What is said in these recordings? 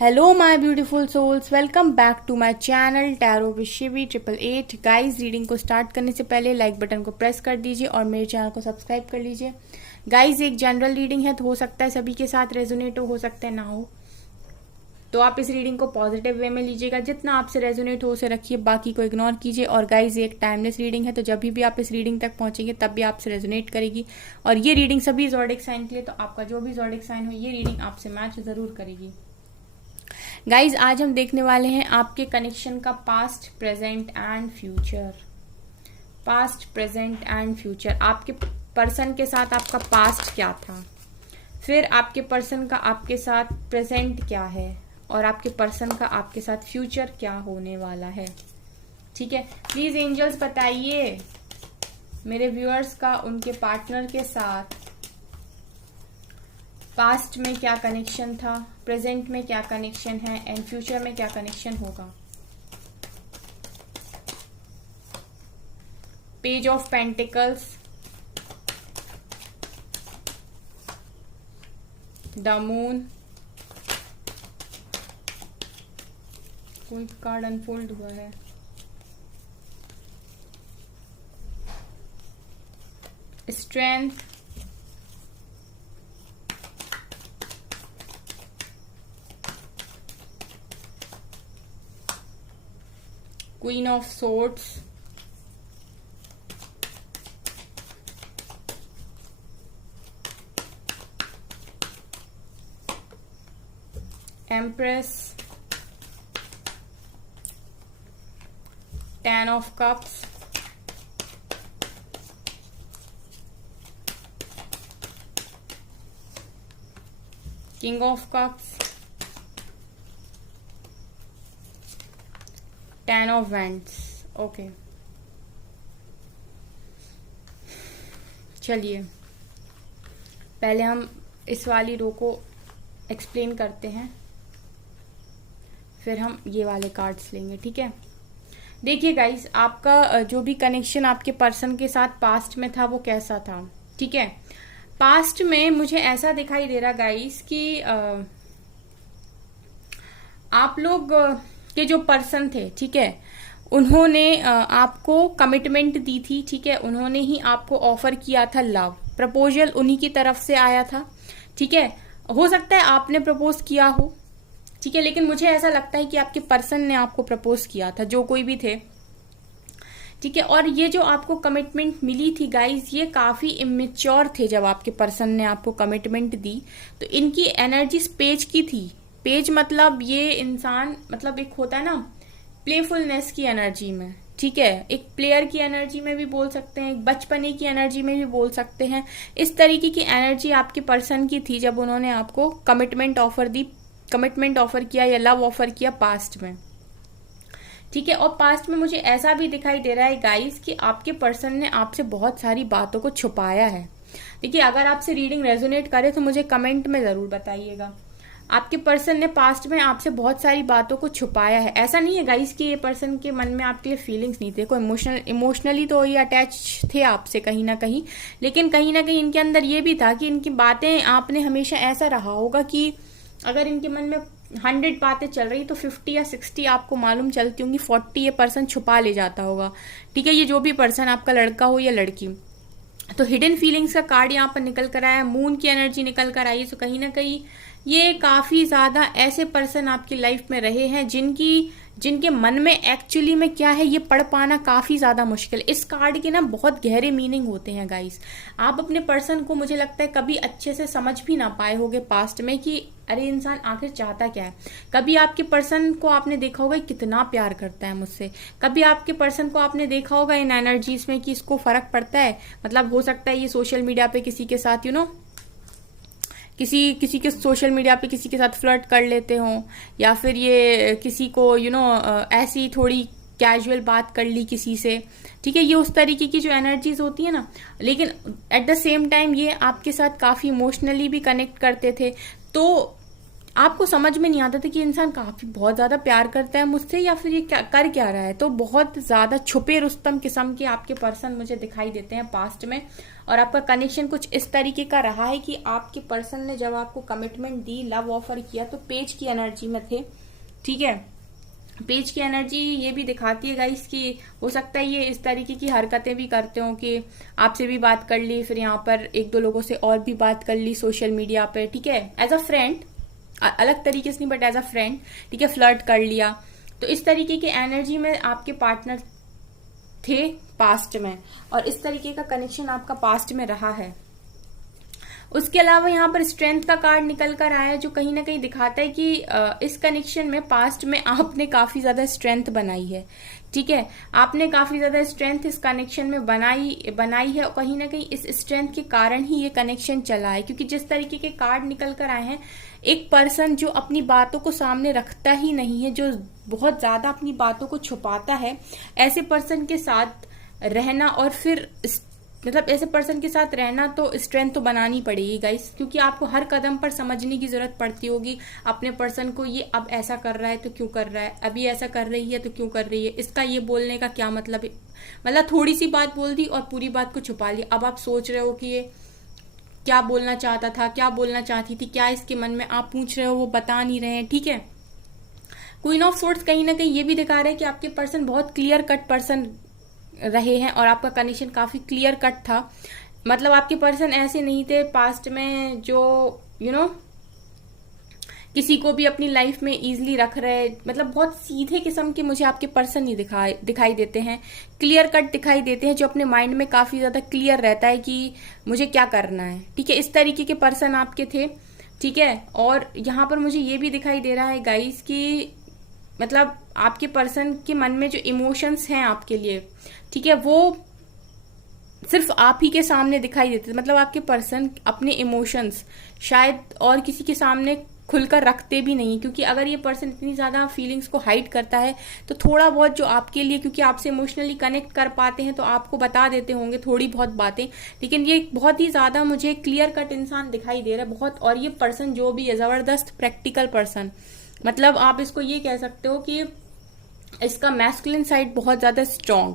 Hello my beautiful souls, welcome back to my channel tarot with Shivi 888। Guys, reading को start करने से पहले like button को press कर दीजिए और मेरे चैनल को सब्सक्राइब कर लीजिए। गाइस, एक जनरल रीडिंग है तो हो सकता है सभी के साथ रेजोनेट हो सकता है ना हो, तो आप इस रीडिंग को पॉजिटिव वे में लीजिएगा। जितना आपसे रेजोनेट हो उसे रखिए, बाकी को इग्नोर कीजिए। और गाइज, ये एक टाइमलेस रीडिंग है, तो जब भी आप इस रीडिंग तक पहुंचेंगे तब भी आपसे रेजोनेट करेगी। और ये रीडिंग सभी ज़ोडिक साइन के लिए, तो आपका जो भी ज़ोडिक साइन हो ये रीडिंग आपसे मैच जरूर करेगी। गाइज, आज हम देखने वाले हैं आपके कनेक्शन का past, present and future. Past, present and future. आपके पर्सन के साथ आपका पास्ट क्या था, फिर आपके पर्सन का आपके साथ प्रेजेंट क्या है, और आपके पर्सन का आपके साथ फ्यूचर क्या होने वाला है। ठीक है, प्लीज एंजल्स बताइए मेरे व्यूअर्स का उनके पार्टनर के साथ पास्ट में क्या कनेक्शन था, प्रेजेंट में क्या कनेक्शन है एंड फ्यूचर में क्या कनेक्शन होगा। Page of pentacles, the moon, कोई कार्ड अनफोल्ड हुआ है, strength, queen of swords, empress, 10 of cups, king of cups, 10 of wands। Okay, चलिए पहले हम इस वाली रो को एक्सप्लेन करते हैं, फिर हम ये वाले कार्ड्स लेंगे। ठीक है, देखिए गाइस, आपका जो भी कनेक्शन आपके पर्सन के साथ पास्ट में था वो कैसा था। ठीक है, पास्ट में मुझे ऐसा दिखाई दे रहा गाइस कि आप लोग के जो पर्सन थे, ठीक है, उन्होंने आपको कमिटमेंट दी थी। ठीक है, उन्होंने ही आपको ऑफर किया था लव, प्रपोजल उन्हीं की तरफ से आया था। ठीक है, हो सकता है आपने प्रपोज किया हो, ठीक है, लेकिन मुझे ऐसा लगता है कि आपके पर्सन ने आपको प्रपोज किया था, जो कोई भी थे। ठीक है, और ये जो आपको कमिटमेंट मिली थी गाइज, ये काफी इमेच्योर थे जब आपके पर्सन ने आपको कमिटमेंट दी। तो इनकी एनर्जी पेज की थी। पेज मतलब ये इंसान, मतलब एक होता है ना प्लेफुलनेस की एनर्जी में। ठीक है, एक प्लेयर की एनर्जी में भी बोल सकते हैं, एक बचपने की एनर्जी में भी बोल सकते हैं। इस तरीके की एनर्जी आपके पर्सन की थी जब उन्होंने आपको कमिटमेंट ऑफर किया या लव ऑफर किया पास्ट में। ठीक है, और पास्ट में मुझे ऐसा भी दिखाई दे रहा है गाइस कि आपके पर्सन ने आपसे बहुत सारी बातों को छुपाया है। देखिए, अगर आपसे रीडिंग रेजोनेट करे तो मुझे कमेंट में जरूर बताइएगा। आपके पर्सन ने पास्ट में आपसे बहुत सारी बातों को छुपाया है। ऐसा नहीं है गाइस कि ये पर्सन के मन में आपके लिए फीलिंग्स नहीं थे, कोई इमोशनली तो ये अटैच थे आपसे कहीं ना कहीं, लेकिन कहीं ना कहीं इनके अंदर ये भी था कि इनकी बातें आपने हमेशा ऐसा रहा होगा कि अगर इनके मन में 100 बातें चल रही तो 50 या 60 आपको मालूम चलती होंगी, 40 ये पर्सन छुपा ले जाता होगा। ठीक है, ये जो भी पर्सन आपका लड़का हो या लड़की। तो हिडन फीलिंग्स का कार्ड यहाँ पर निकल कर आया, मून की एनर्जी निकल कर आई। तो कहीं ना कहीं ये काफी ज्यादा ऐसे पर्सन आपकी लाइफ में रहे हैं जिनके मन में एक्चुअली में क्या है ये पढ़ पाना काफी ज्यादा मुश्किल। इस कार्ड के ना बहुत गहरे मीनिंग होते हैं गाइस। आप अपने पर्सन को मुझे लगता है कभी अच्छे से समझ भी ना पाए होगे पास्ट में कि अरे इंसान आखिर चाहता क्या है। कभी आपके पर्सन को आपने देखा होगा कितना प्यार करता है मुझसे, कभी आपके पर्सन को आपने देखा होगा इन एनर्जीज में कि इसको फर्क पड़ता है। मतलब हो सकता है ये सोशल मीडिया पे किसी के साथ किसी के सोशल मीडिया पे किसी के साथ फ्लर्ट कर लेते हो, या फिर ये किसी को ऐसी थोड़ी कैजुअल बात कर ली किसी से। ठीक है, ये उस तरीके की जो एनर्जीज होती है ना, लेकिन एट द सेम टाइम ये आपके साथ काफी इमोशनली भी कनेक्ट करते थे। तो आपको समझ में नहीं आता था कि इंसान काफी बहुत ज्यादा प्यार करता है मुझसे या फिर ये क्या कर क्या रहा है। तो बहुत ज्यादा छुपे रुस्तम किस्म के आपके पर्सन मुझे दिखाई देते हैं पास्ट में, और आपका कनेक्शन कुछ इस तरीके का रहा है कि आपके पर्सन ने जब आपको कमिटमेंट दी, लव ऑफर किया, तो पेज की एनर्जी में थे, ठीक है। पेज की एनर्जी ये भी दिखाती है गाइस कि हो सकता है ये इस तरीके की हरकतें भी करते हो कि आपसे भी बात कर ली, फिर यहाँ पर एक दो लोगों से और भी बात कर ली सोशल मीडिया पे, ठीक है, एज अ फ्रेंड, अलग तरीके से नहीं बट एज अ फ्रेंड, ठीक है, फ्लर्ट कर लिया। तो इस तरीके की एनर्जी में आपके पार्टनर थे पास्ट में, और इस तरीके का कनेक्शन आपका पास्ट में रहा है। उसके अलावा यहाँ पर स्ट्रेंथ का कार्ड निकल कर आया है, जो कहीं ना कहीं दिखाता है कि इस कनेक्शन में पास्ट में आपने काफी ज्यादा स्ट्रेंथ बनाई है, ठीक है, आपने काफी ज्यादा स्ट्रेंथ इस कनेक्शन में बनाई है, और कहीं ना कहीं इस स्ट्रेंथ के कारण ही ये कनेक्शन चला है। क्योंकि जिस तरीके के कार्ड निकल कर आए हैं, एक पर्सन जो अपनी बातों को सामने रखता ही नहीं है, जो बहुत ज्यादा अपनी बातों को छुपाता है, ऐसे पर्सन के साथ रहना, और फिर मतलब ऐसे पर्सन के साथ रहना, तो स्ट्रेंथ तो बनानी पड़ेगी गाइस, क्योंकि आपको हर कदम पर समझने की जरूरत पड़ती होगी अपने पर्सन को। ये अब ऐसा कर रहा है तो क्यों कर रहा है, अभी ऐसा कर रही है तो क्यों कर रही है, इसका ये बोलने का क्या मतलब है। मतलब थोड़ी सी बात बोल दी और पूरी बात को छुपा ली। अब आप सोच रहे हो कि ये क्या बोलना चाहता था, क्या बोलना चाहती थी, क्या इसके मन में, आप पूछ रहे हो, वो बता नहीं रहे हैं, ठीक है। क्वीन ऑफ सोर्ड्स कहीं ना कहीं ये भी दिखा रहे हैं कि आपके पर्सन बहुत क्लियर कट पर्सन रहे हैं, और आपका कनेक्शन काफी क्लियर कट था। मतलब आपके पर्सन ऐसे नहीं थे पास्ट में जो किसी को भी अपनी लाइफ में इजीली रख रहे, मतलब बहुत सीधे किस्म के मुझे आपके पर्सन ही दिखाई देते हैं, क्लियर कट दिखाई देते हैं, जो अपने माइंड में काफी ज्यादा क्लियर रहता है कि मुझे क्या करना है, ठीक है। इस तरीके के पर्सन आपके थे, ठीक है। और यहाँ पर मुझे ये भी दिखाई दे रहा है गाइस कि मतलब आपके पर्सन के मन में जो इमोशंस हैं आपके लिए, ठीक है, वो सिर्फ आप ही के सामने दिखाई देते। मतलब आपके पर्सन अपने इमोशंस शायद और किसी के सामने खुलकर रखते भी नहीं, क्योंकि अगर ये पर्सन इतनी ज्यादा फीलिंग्स को हाइड करता है, तो थोड़ा बहुत जो आपके लिए, क्योंकि आपसे इमोशनली कनेक्ट कर पाते हैं, तो आपको बता देते होंगे थोड़ी बहुत बातें, लेकिन ये बहुत ही ज्यादा मुझे क्लियर कट इंसान दिखाई दे रहा है बहुत। और ये पर्सन जो भी है, जबरदस्त प्रैक्टिकल पर्सन, मतलब आप इसको ये कह सकते हो कि इसका मैस्कुलिन साइड बहुत ज्यादा स्ट्रांग,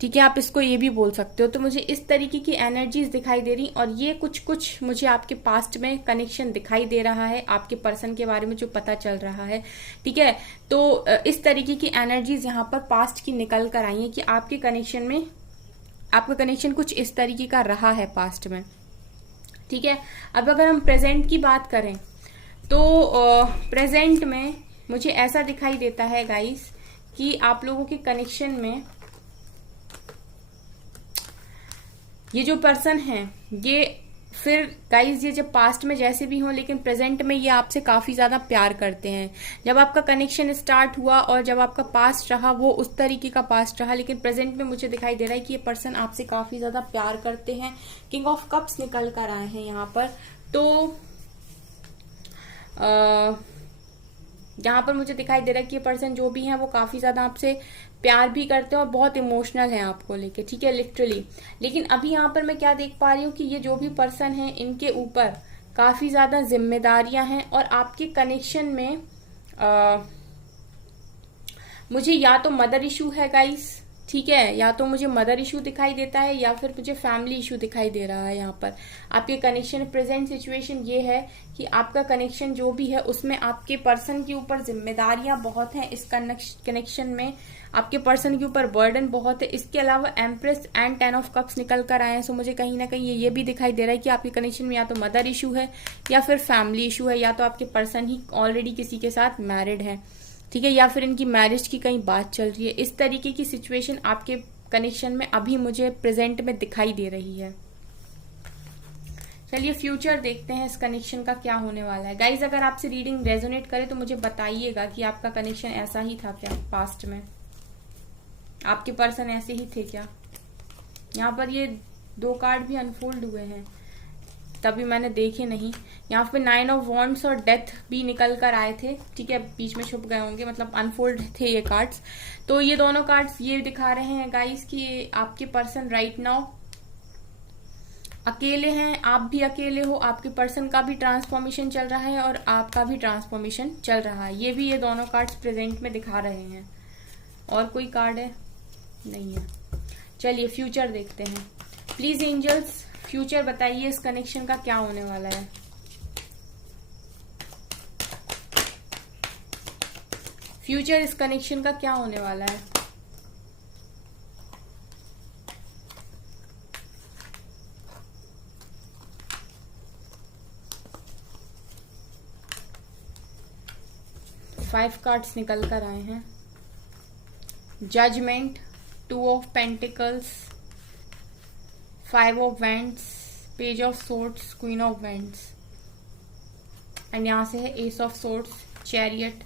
ठीक है, आप इसको ये भी बोल सकते हो। तो मुझे इस तरीके की एनर्जीज दिखाई दे रही, और ये कुछ मुझे आपके पास्ट में कनेक्शन दिखाई दे रहा है, आपके पर्सन के बारे में जो पता चल रहा है, ठीक है। तो इस तरीके की एनर्जीज यहाँ पर पास्ट की निकल कर आई है कि आपके कनेक्शन में, आपका कनेक्शन कुछ इस तरीके का रहा है पास्ट में, ठीक है। अब अगर हम प्रेजेंट की बात करें, तो प्रेजेंट में मुझे ऐसा दिखाई देता है गाइस कि आप लोगों के कनेक्शन में ये जो पर्सन है, ये फिर गाइस, ये जब पास्ट में जैसे भी हो, लेकिन प्रेजेंट में ये आपसे काफी ज्यादा प्यार करते हैं। जब आपका कनेक्शन स्टार्ट हुआ और जब आपका पास्ट रहा, वो उस तरीके का पास्ट रहा, लेकिन प्रेजेंट में मुझे दिखाई दे रहा है कि ये पर्सन आपसे काफी ज्यादा प्यार करते हैं। किंग ऑफ कप्स निकल कर आए हैं यहाँ पर। तो यहाँ पर मुझे दिखाई दे रहा है कि ये पर्सन जो भी है वो काफी ज्यादा आपसे प्यार भी करते हैं और बहुत इमोशनल है आपको लेके, ठीक है, लिटरली। लेकिन अभी यहाँ पर मैं क्या देख पा रही हूँ कि ये जो भी पर्सन है, इनके ऊपर काफी ज्यादा जिम्मेदारियां हैं, और आपके कनेक्शन में मुझे या तो मदर इशू है गाइस, ठीक है, या तो मुझे मदर इशू दिखाई देता है, या फिर मुझे फैमिली इशू दिखाई दे रहा है। यहाँ पर आपके कनेक्शन, प्रेजेंट सिचुएशन ये है कि आपका कनेक्शन जो भी है उसमें आपके पर्सन के ऊपर जिम्मेदारियां बहुत हैं। इस कनेक्शन में आपके पर्सन के ऊपर बर्डन बहुत है। इसके अलावा एम्प्रेस एंड 10 ऑफ कप्स निकल कर आए हैं। सो मुझे कहीं ना कहीं ये भी दिखाई दे रहा है कि आपके कनेक्शन में या तो मदर इशू है, या फिर फैमिली इशू है, या तो आपके पर्सन ही ऑलरेडी किसी के साथ मैरिड है, ठीक है, या फिर इनकी मैरिज की कहीं बात चल रही है। इस तरीके की सिचुएशन आपके कनेक्शन में अभी मुझे प्रेजेंट में दिखाई दे रही है। चलिए फ्यूचर देखते हैं इस कनेक्शन का क्या होने वाला है। गाइज, अगर आपसे रीडिंग रेजोनेट करे तो मुझे बताइएगा कि आपका कनेक्शन ऐसा ही था क्या पास्ट में, आपके पर्सन ऐसे ही थे क्या। यहाँ पर ये 2 कार्ड भी अनफोल्ड हुए हैं, तभी मैंने देखे नहीं। यहाँ पे 9 ऑफ वॉन्ड्स और डेथ भी निकल कर आए थे, ठीक है, बीच में छुप गए होंगे, मतलब अनफोल्ड थे ये कार्ड्स। तो ये दोनों कार्ड्स ये दिखा रहे हैं गाइस कि आपके पर्सन राइट नाउ अकेले हैं, आप भी अकेले हो, आपके पर्सन का भी ट्रांसफॉर्मेशन चल रहा है और आपका भी ट्रांसफॉर्मेशन चल रहा है। ये दोनों कार्ड्स प्रेजेंट में दिखा रहे हैं। और कोई कार्ड है? नहीं है। चलिए फ्यूचर देखते हैं। प्लीज एंजल्स फ्यूचर बताइए, इस कनेक्शन का क्या होने वाला है। फ्यूचर इस कनेक्शन का क्या होने वाला है? फाइव कार्ड्स निकल कर आए हैं। Judgement, 2 of pentacles, 5 of wands, page of swords, queen of wands, and यहां से है ace of swords, chariot,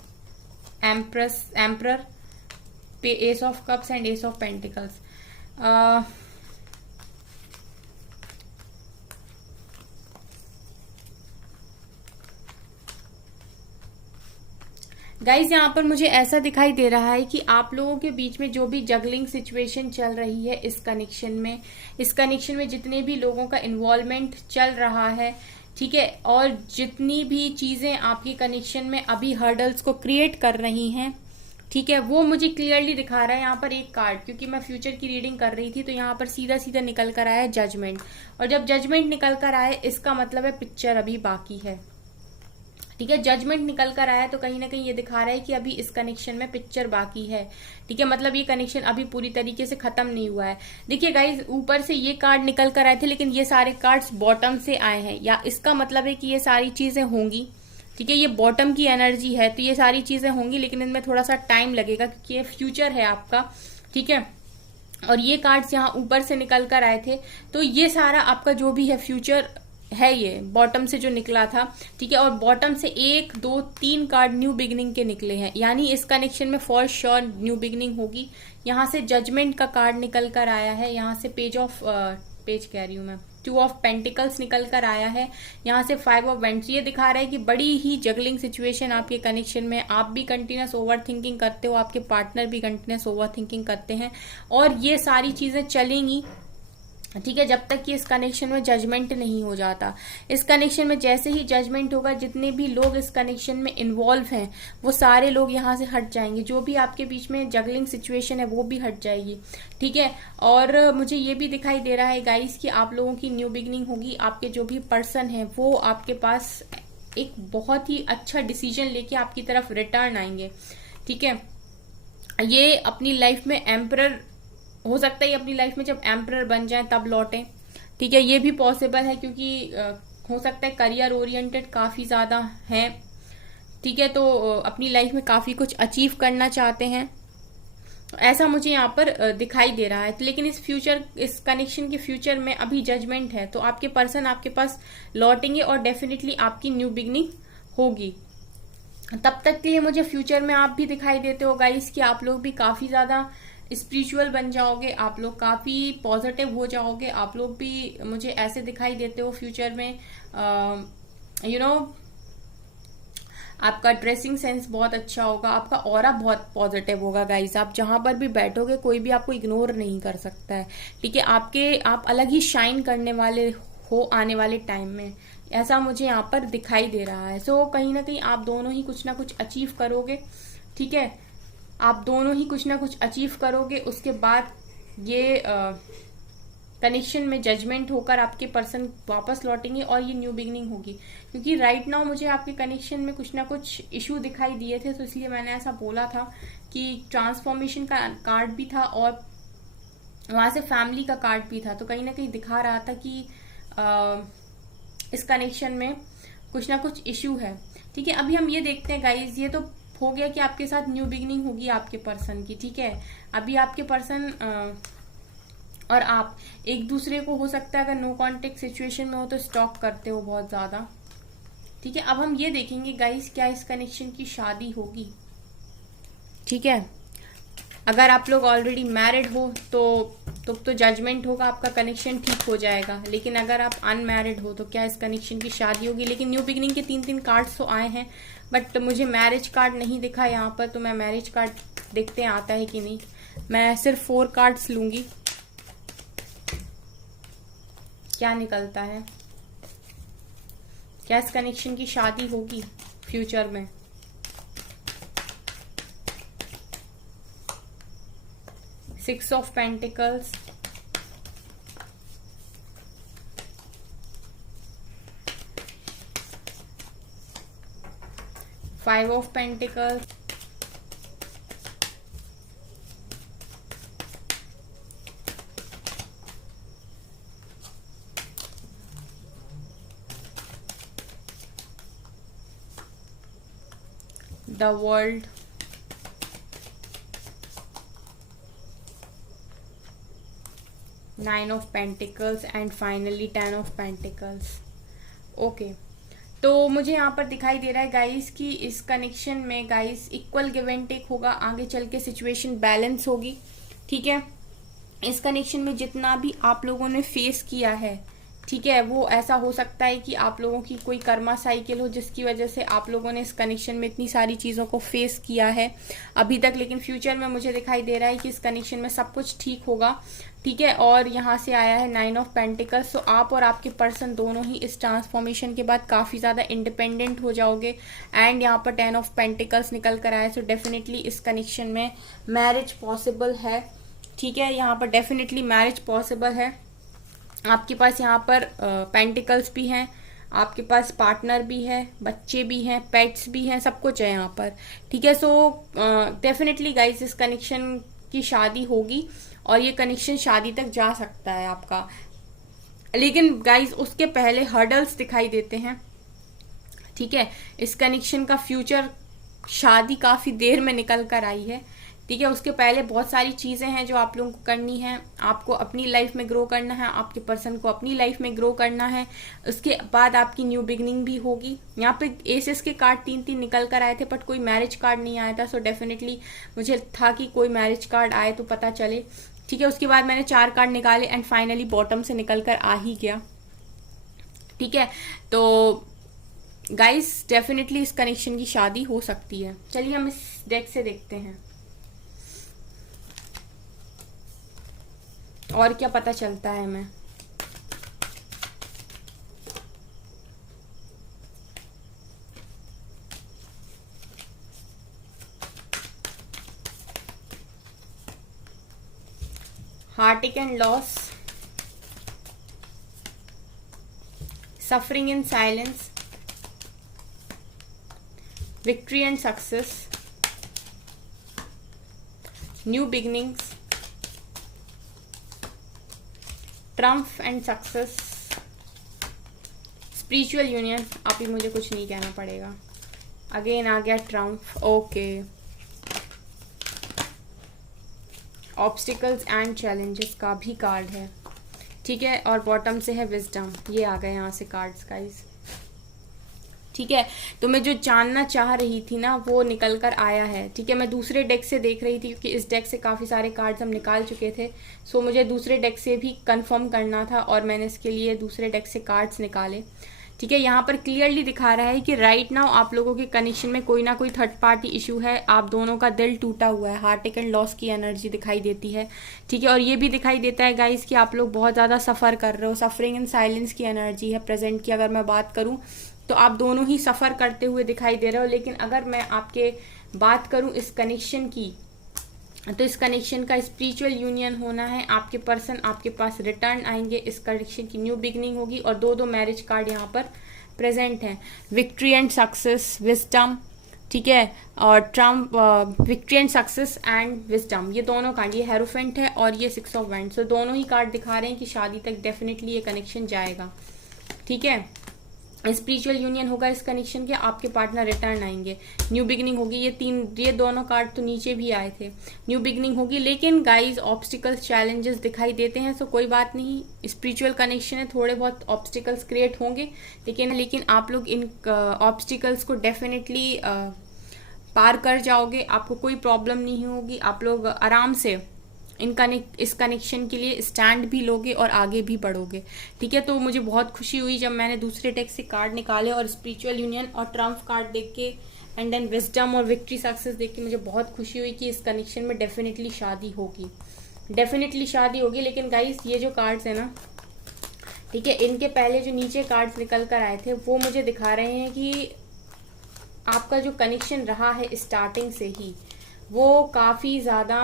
emperor, ace of cups and ace of pentacles. Guys यहाँ पर मुझे ऐसा दिखाई दे रहा है कि आप लोगों के बीच में जो भी जगलिंग सिचुएशन चल रही है इस कनेक्शन में जितने भी लोगों का इन्वॉल्वमेंट चल रहा है, ठीक है, और जितनी भी चीजें आपके कनेक्शन में अभी हर्डल्स को क्रिएट कर रही हैं, ठीक है, वो मुझे क्लियरली दिखा रहा है यहाँ पर एक कार्ड, क्योंकि मैं फ्यूचर की रीडिंग कर रही थी तो यहाँ पर सीधा सीधा निकल कर आया जजमेंट। और जब जजमेंट निकल कर आए इसका मतलब है पिक्चर अभी बाकी है, ठीक है। जजमेंट निकल कर आया तो कहीं ना कहीं ये दिखा रहा है कि अभी इस कनेक्शन में पिक्चर बाकी है, ठीक है, मतलब ये कनेक्शन अभी पूरी तरीके से खत्म नहीं हुआ है। देखिए गाइज, ऊपर से ये कार्ड निकल कर आए थे लेकिन ये सारे कार्ड्स बॉटम से आए हैं, या इसका मतलब है कि ये सारी चीजें होंगी, ठीक है, ये बॉटम की एनर्जी है तो ये सारी चीजें होंगी, लेकिन इनमें थोड़ा सा टाइम लगेगा क्योंकि ये फ्यूचर है आपका, ठीक है। और ये कार्ड्स यहाँ ऊपर से निकल कर आए थे तो ये सारा आपका जो भी है फ्यूचर है, ये बॉटम से जो निकला था, ठीक है, और बॉटम से 1 2 3 कार्ड न्यू बिगिनिंग के निकले हैं, यानी इस कनेक्शन में फॉर श्योर न्यू बिगिनिंग होगी। यहाँ से जजमेंट का कार्ड निकल कर आया है, यहाँ से पेज कह रही हूँ मैं, 2 ऑफ पेंटिकल्स निकल कर आया है, यहाँ से 5 ऑफ वेंट्स। ये दिखा रहा है कि बड़ी ही जगलिंग सिचुएशन आपके कनेक्शन में, आप भी कंटिन्यूस ओवर थिंकिंग करते हो, आपके पार्टनर भी कंटिन्यूस ओवर थिंकिंग करते हैं, और ये सारी चीजें चलेंगी, ठीक है, जब तक कि इस कनेक्शन में जजमेंट नहीं हो जाता। इस कनेक्शन में जैसे ही जजमेंट होगा, जितने भी लोग इस कनेक्शन में इन्वॉल्व हैं वो सारे लोग यहाँ से हट जाएंगे, जो भी आपके बीच में जगलिंग सिचुएशन है वो भी हट जाएगी, ठीक है। और मुझे ये भी दिखाई दे रहा है गाइस कि आप लोगों की न्यू बिगिनिंग होगी, आपके जो भी पर्सन है वो आपके पास एक बहुत ही अच्छा डिसीजन लेके आपकी तरफ रिटर्न आएंगे, ठीक है। ये अपनी लाइफ में एम्परर हो सकता है, अपनी लाइफ में जब एम्परर बन जाए तब लौटे, ठीक है, ये भी पॉसिबल है, क्योंकि हो सकता है करियर ओरिएंटेड काफी ज्यादा हैं, ठीक है, तो अपनी लाइफ में काफी कुछ अचीव करना चाहते हैं, ऐसा मुझे यहाँ पर दिखाई दे रहा है। लेकिन इस कनेक्शन के फ्यूचर में अभी जजमेंट है, तो आपके पर्सन आपके पास लौटेंगे और डेफिनेटली आपकी न्यू बिगनिंग होगी। तब तक के लिए मुझे फ्यूचर में आप भी दिखाई देते हो गाइस कि आप लोग भी काफी ज्यादा स्पिरिचुअल बन जाओगे, आप लोग काफी पॉजिटिव हो जाओगे, आप लोग भी मुझे ऐसे दिखाई देते हो फ्यूचर में। आपका ड्रेसिंग सेंस बहुत अच्छा होगा, आपका ऑरा बहुत पॉजिटिव होगा गाइस, आप जहां पर भी बैठोगे कोई भी आपको इग्नोर नहीं कर सकता है, ठीक है, आप अलग ही शाइन करने वाले हो आने वाले टाइम में, ऐसा मुझे यहाँ पर दिखाई दे रहा है। सो कहीं ना कहीं आप दोनों ही कुछ ना कुछ अचीव करोगे, ठीक है, आप दोनों ही कुछ ना कुछ अचीव करोगे। उसके बाद ये कनेक्शन में जजमेंट होकर आपके पर्सन वापस लौटेंगे और ये न्यू बिगनिंग होगी, क्योंकि राइट नाउ मुझे आपके कनेक्शन में कुछ ना कुछ इशू दिखाई दिए थे, तो इसलिए मैंने ऐसा बोला था कि ट्रांसफॉर्मेशन का कार्ड भी था और वहां से फैमिली का कार्ड भी था, तो कहीं ना कहीं दिखा रहा था कि इस कनेक्शन में कुछ ना कुछ इशू है, ठीक है। अभी हम ये देखते हैं गाइज, ये तो हो गया कि आपके साथ न्यू बिगनिंग होगी आपके पर्सन की, ठीक है। अभी आपके पर्सन और आप एक दूसरे को, हो सकता है अगर नो कांटेक्ट सिचुएशन में हो तो स्टॉक करते हो बहुत ज्यादा, ठीक है। अब हम ये देखेंगे गाइस क्या इस कनेक्शन की शादी होगी, ठीक है। अगर आप लोग ऑलरेडी मैरिड हो तो जजमेंट होगा, आपका कनेक्शन ठीक हो जाएगा, लेकिन अगर आप अनमैरिड हो तो क्या इस कनेक्शन की शादी होगी। लेकिन न्यू बिगिनिंग के 3 कार्ड्स तो आए हैं, बट मुझे मैरिज कार्ड नहीं दिखा यहाँ पर, तो मैं मैरिज कार्ड देखते हैं आता है कि नहीं। मैं सिर्फ 4 कार्ड्स लूंगी, क्या निकलता है? क्या इस कनेक्शन की शादी होगी फ्यूचर में? Six of pentacles, five of pentacles, the world, nine of pentacles and finally ten of pentacles. Okay, तो मुझे यहाँ पर दिखाई दे रहा है गाइस कि इस कनेक्शन में guys equal give and take होगा, आगे चल के सिचुएशन बैलेंस होगी। ठीक है, इस कनेक्शन में जितना भी आप लोगों ने फेस किया है, ठीक है, वो ऐसा हो सकता है कि आप लोगों की कोई कर्मा साइकिल हो जिसकी वजह से आप लोगों ने इस कनेक्शन में इतनी सारी चीज़ों को फेस किया है अभी तक, लेकिन फ्यूचर में मुझे दिखाई दे रहा है कि इस कनेक्शन में सब कुछ ठीक होगा। ठीक है, और यहाँ से आया है नाइन ऑफ पेंटिकल्स, तो आप और आपके पर्सन दोनों ही इस ट्रांसफॉर्मेशन के बाद काफ़ी ज़्यादा इंडिपेंडेंट हो जाओगे। एंड यहाँ पर टेन ऑफ पेंटिकल्स निकल कर आया, सो डेफिनेटली इस कनेक्शन में मैरिज पॉसिबल है। ठीक है, यहाँ पर डेफिनेटली मैरिज पॉसिबल है। आपके पास यहाँ पर पेंटिकल्स भी हैं, आपके पास पार्टनर भी है, बच्चे भी हैं, पेट्स भी हैं, सब कुछ है यहाँ पर। ठीक है, सो डेफिनेटली गाइस इस कनेक्शन की शादी होगी और ये कनेक्शन शादी तक जा सकता है आपका। लेकिन गाइस उसके पहले हर्डल्स दिखाई देते हैं। ठीक है, इस कनेक्शन का फ्यूचर शादी काफ़ी देर में निकल कर आई है। ठीक है, उसके पहले बहुत सारी चीज़ें हैं जो आप लोगों को करनी है। आपको अपनी लाइफ में ग्रो करना है, आपके पर्सन को अपनी लाइफ में ग्रो करना है। उसके बाद आपकी न्यू बिगनिंग भी होगी। यहाँ पे एसेस के कार्ड तीन तीन निकल कर आए थे, बट कोई मैरिज कार्ड नहीं आया था। सो डेफिनेटली मुझे था कि कोई मैरिज कार्ड आए तो पता चले। ठीक है, उसके बाद मैंने चार कार्ड निकाले एंड फाइनली बॉटम से निकल कर आ ही गया। ठीक है, तो गाइस डेफिनेटली इस कनेक्शन की शादी हो सकती है। चलिए हम इस डेक से देखते हैं और क्या पता चलता है हमें। heartache and loss, suffering in silence, victory and success, new beginnings, triumph and success, spiritual union. आप ही मुझे कुछ नहीं कहना पड़ेगा। अगेन आ गया triumph. Okay, obstacles and challenges का भी कार्ड है। ठीक है, और बॉटम से है विजडम। ये आ गए यहाँ से कार्ड्स गाइस। ठीक है, तो मैं जो जानना चाह रही थी ना वो निकल कर आया है। ठीक है, मैं दूसरे डेक से देख रही थी क्योंकि इस डेक से काफ़ी सारे कार्ड्स हम निकाल चुके थे। सो मुझे दूसरे डेक से भी कंफर्म करना था और मैंने इसके लिए दूसरे डेक से कार्ड्स निकाले। ठीक है, यहाँ पर क्लियरली दिखा रहा है कि राइट नाउ आप लोगों के कनेक्शन में कोई ना कोई थर्ड पार्टी इशू है। आप दोनों का दिल टूटा हुआ है। हार्ट एंड लॉस की एनर्जी दिखाई देती है। ठीक है, और ये भी दिखाई देता है गाइस कि आप लोग बहुत ज़्यादा सफ़र कर रहे हो। सफरिंग इन साइलेंस की एनर्जी है प्रेजेंट की। अगर मैं बात करूँ तो आप दोनों ही सफ़र करते हुए दिखाई दे रहे हो। लेकिन अगर मैं आपके बात करूं इस कनेक्शन की, तो इस कनेक्शन का स्पिरिचुअल यूनियन होना है। आपके पर्सन आपके पास रिटर्न आएंगे। इस कनेक्शन की न्यू बिगनिंग होगी और दो मैरिज कार्ड यहाँ पर प्रेजेंट हैं। Victory and success, wisdom. ठीक है, और Trump, victory and success and wisdom, ये दोनों कार्ड, ये हेरोफेंट है और ये सिक्स ऑफ वैंड्स। तो दोनों ही कार्ड दिखा रहे हैं कि शादी तक डेफिनेटली ये कनेक्शन जाएगा। ठीक है, स्पिरिचुअल यूनियन होगा इस कनेक्शन के। आपके पार्टनर रिटर्न आएंगे, न्यू बिगनिंग होगी। ये दोनों कार्ड तो नीचे भी आए थे। न्यू बिगनिंग होगी। लेकिन गाइस ऑब्स्टिकल्स चैलेंजेस दिखाई देते हैं। सो कोई बात नहीं, स्पिरिचुअल कनेक्शन है, थोड़े बहुत ऑब्स्टिकल्स क्रिएट होंगे। लेकिन आप लोग इन ऑब्स्टिकल्स को डेफिनेटली पार कर जाओगे। आपको कोई प्रॉब्लम नहीं होगी। आप लोग आराम से इस कनेक्शन के लिए स्टैंड भी लोगे और आगे भी बढ़ोगे। ठीक है, तो मुझे बहुत खुशी हुई जब मैंने दूसरे डेक से कार्ड निकाले और स्पिरिचुअल यूनियन और ट्रम्प कार्ड देख के एंड देन विजडम और विक्ट्री सक्सेस देख के मुझे बहुत खुशी हुई कि इस कनेक्शन में डेफिनेटली शादी होगी। डेफिनेटली शादी होगी। लेकिन गाइस ये जो कार्ड्स है ना, ठीक है, इनके पहले जो नीचे कार्ड्स निकल कर आए थे वो मुझे दिखा रहे हैं कि आपका जो कनेक्शन रहा है स्टार्टिंग से ही, वो काफ़ी ज़्यादा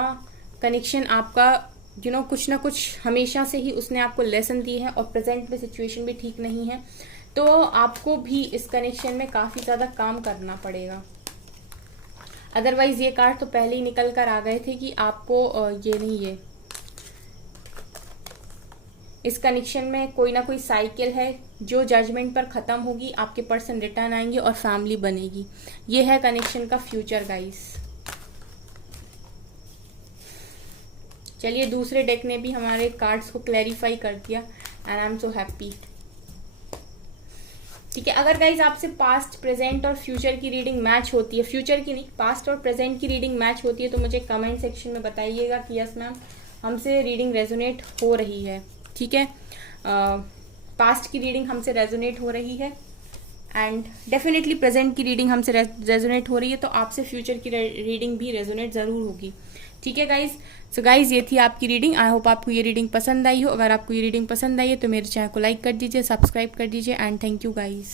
कनेक्शन आपका कुछ ना कुछ हमेशा से ही उसने आपको लेसन दी है, और प्रेजेंट में सिचुएशन भी ठीक नहीं है, तो आपको भी इस कनेक्शन में काफ़ी ज़्यादा काम करना पड़ेगा। अदरवाइज ये कार्ड तो पहले ही निकल कर आ गए थे कि आपको ये इस कनेक्शन में कोई ना कोई साइकिल है जो जजमेंट पर ख़त्म होगी, आपके पर्सन रिटर्न आएंगे और फैमिली बनेगी। ये है कनेक्शन का फ्यूचर गाइस। चलिए, दूसरे डेक ने भी हमारे कार्ड्स को क्लैरिफाई कर दिया and I am so happy. ठीक है, अगर गाइज आपसे पास्ट, प्रेजेंट और फ्यूचर की रीडिंग मैच होती है, फ्यूचर की नहीं, पास्ट और प्रेजेंट की रीडिंग मैच होती है, तो मुझे कमेंट सेक्शन में बताइएगा कि यस मैम हमसे रीडिंग रेजोनेट हो रही है। ठीक है, पास्ट की रीडिंग हमसे रेजोनेट हो रही है एंड डेफिनेटली प्रेजेंट की रीडिंग हमसे रेजोनेट हो रही है, तो आपसे फ्यूचर की रीडिंग भी रेजोनेट ज़रूर होगी। ठीक है गाइज, सो गाइज ये थी आपकी रीडिंग। आई होप आपको ये रीडिंग पसंद आई हो। अगर आपको ये रीडिंग पसंद आई है तो मेरे चैनल को लाइक कर दीजिए, सब्सक्राइब कर दीजिए एंड थैंक यू गाइज।